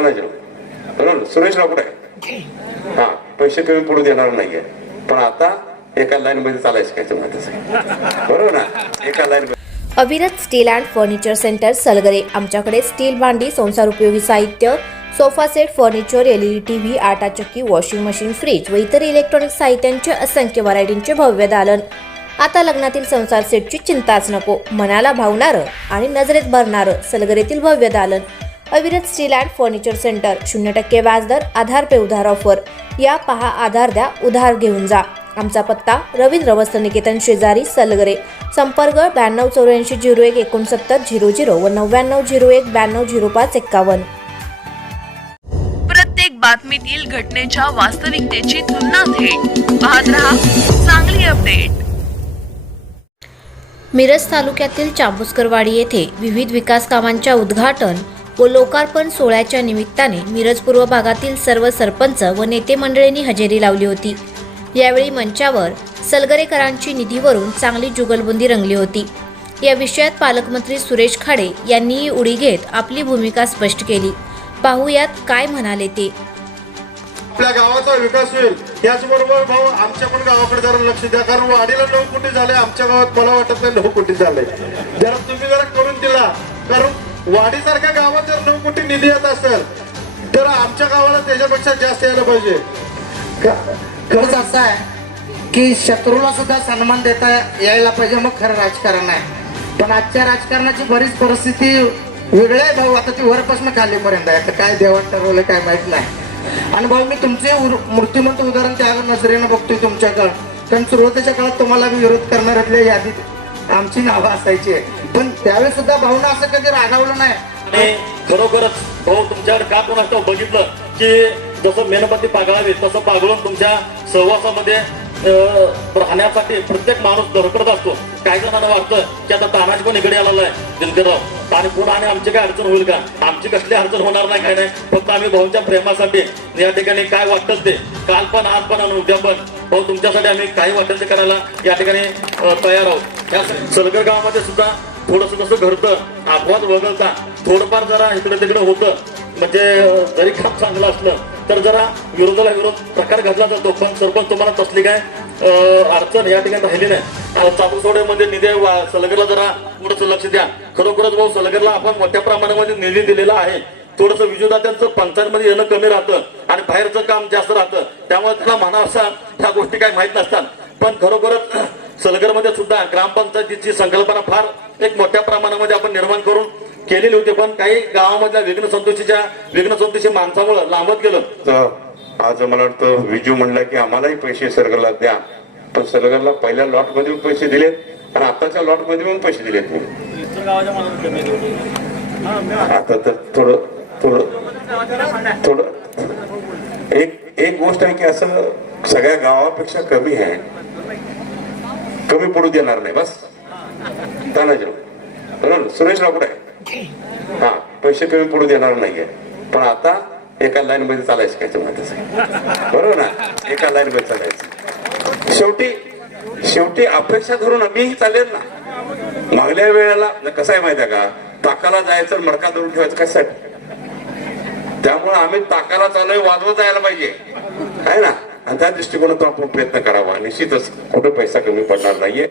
तानाजी बरोबर, सुरेश राऊत आहे. हा, पैसे कमी पडू देणार नाहीये, पण आता एका लाईन मध्ये चालायचं काय तुम्हाला, बरोबर ना, एका लाईन. अविरत steel and furniture centre Salgare. आमच्याकडे स्टील भांडी, संसार उपयोगी साहित्य, sofa set, furniture, LED TV, आटा चक्की, वॉशिंग मशीन, फ्रीज व इतर इलेक्ट्रॉनिक साहित्यांचे असंख्य व्हरायटींचे भव्य दालन. आता लग्नातील संसार सेटची चिंताच नको. मनाला भावणारं आणि नजरेत भरणारं सलगरेतील भव्य दालन. अविरत स्टील अँड फर्निचर सेंटर. 0% व्याजदर, आधार पे उधार ऑफर. या पहा, आधार द्या, उधार घेऊन जा. आमचा पत्ता रवींद्र वस्त्र निकेतन शेजारी सलगरे. संपर्क 9284016900 व 9901920551. प्रत्येक बातमीतील घटनेच्या वास्तविकतेची तुलना थेट पाहत रहा चांगली अपडेट. मिरज तालुक्यातील चांबुस्करवाडी येथे विविध विकास कामांच्या उद्घाटन व लोकार्पण सोहळ्याच्या निमित्ताने मिरज पूर्व भागातील सर्व सरपंच व नेते मंडळींनी हजेरी लावली होती. यावेळी मंचावर सलगरेकरांची निधीवरून चांगली जुगलबंदी रंगली होती. या विषयात पालकमंत्री सुरेश खाडे यांनीही उडी घेत आपली भूमिका स्पष्ट केली. पाहुयात काय म्हणाले ते. आपल्या गावाचा विकास होईल, याचबरोबर भाऊ आमच्या पण गावाकडे जरा लक्ष द्या, कारण वाडीला 9 कोटी झाले, आमच्या गावात मला वाटत नाही 9 कोटी झाले. जरा तुम्ही जरा करून दिला, कारण वाडीसारख्या गावात जर 9 कोटी निधी येत असेल तर आमच्या गावाला त्याच्यापेक्षा जास्त यायला पाहिजे. खरंच असं आहे की शत्रूला सुद्धा सन्मान देता यायला पाहिजे, मग खरं राजकारण आहे. पण आजच्या राजकारणाची बरीच परिस्थिती वेगळी आहे भाऊ. आता ती वरपासून खालीपर्यंत आहे. आता काय देवात ठरवलं काय माहित नाही. आणि भाऊ मी तुमचे मूर्तिमंत उदाहरण त्या नजरेनं बघतोय तुमच्याकडं, कारण सुरुवातीच्या काळात तुम्हाला विरोध करणाऱ्यातल्या यादीत आमची नावं असायची, पण त्यावेळेस सुद्धा भाऊनं असं कधी रागावलं नाही. आणि खरोखरच भाऊ तुमच्याकडे का कोणाचं बघितलं की जसं मेणबत्ती पागळावी तसं पागळून तुमच्या सहवासामध्ये राहण्यासाठी प्रत्येक माणूस धडपडत असतो. काही जणांना वाटतं की आता तानाजी पण इकडे आलेला आहे दिनकरराव आणि पुन्हा आणि आमची काय अडचण होईल का. आमची कसली अडचण होणार नाही, काय नाही. फक्त आम्ही भाऊंच्या प्रेमासाठी या ठिकाणी काय वाटतं ते काल पण आज पण आणि उद्या पण भाऊ तुमच्यासाठी आम्ही काही वाटेल ते करायला या ठिकाणी तयार आहोत. या सलगर गावामध्ये सुद्धा थोडस जसं घडतं अपवाद वगळता थोडंफार जरा इकडे तिकडे होतं, म्हणजे जरी काम चांगलं असलं तर जरा विरोधाला विरोध प्रकार घडला जातो. पण सरपंच तुम्हाला तसली काय अडचण या ठिकाणी राहिली नाही. चापूसवाड्यामध्ये निधी सलगरला जरा थोडंसं लक्ष द्या. खरोखरच भाऊ सलगरला आपण मोठ्या प्रमाणामध्ये निधी दिलेला आहे. थोडंसं विजोदात्यांचं पंचायतमध्ये येणं कमी राहतं आणि बाहेरचं काम जास्त राहतं, त्यामुळे त्याला म्हणा असा ह्या गोष्टी काही माहीत नसतात. पण खरोखरच सलगरमध्ये सुद्धा ग्रामपंचायतीची संकल्पना फार एक मोठ्या प्रमाणामध्ये आपण निर्माण करून केलेली होती, पण काही गावामधल्या विघ्नसंतोषी माणसामुळे लांबत गेलं. तर आज मला वाटतं विजू म्हणला की आम्हालाही पैसे सरगरला द्या, पण सरगरला पहिल्या लॉट मध्ये पैसे दिलेत आणि आताच्या लॉट मध्ये पण पैसे दिलेत. आता तर थोडं एक गोष्ट आहे की असं सगळ्या गावापेक्षा कमी आहे, कमी पडू देणार नाही. बस तानाजी बरोबर, सुरेश राऊत आहे. हा, पैसे कमी पडू देणार नाहीये, पण आता एका लाईन मध्ये चालायचं काय तुम्हाला, बरोबर ना, एका लाईन मध्ये चालायचं. शेवटी अपेक्षा धरून आम्हीही चालेल ना. मागल्या वेळेला कसं आहे माहिती आहे का, ताकाला जायचं मडका धरून ठेवायचं कशासाठी. त्यामुळे आम्ही ताकाला चालूय, वाजवत जायला पाहिजे आहे ना, आणि त्या दृष्टिकोनातून आपण प्रयत्न करावा. निश्चितच कुठे पैसा कमी पडणार नाहीये.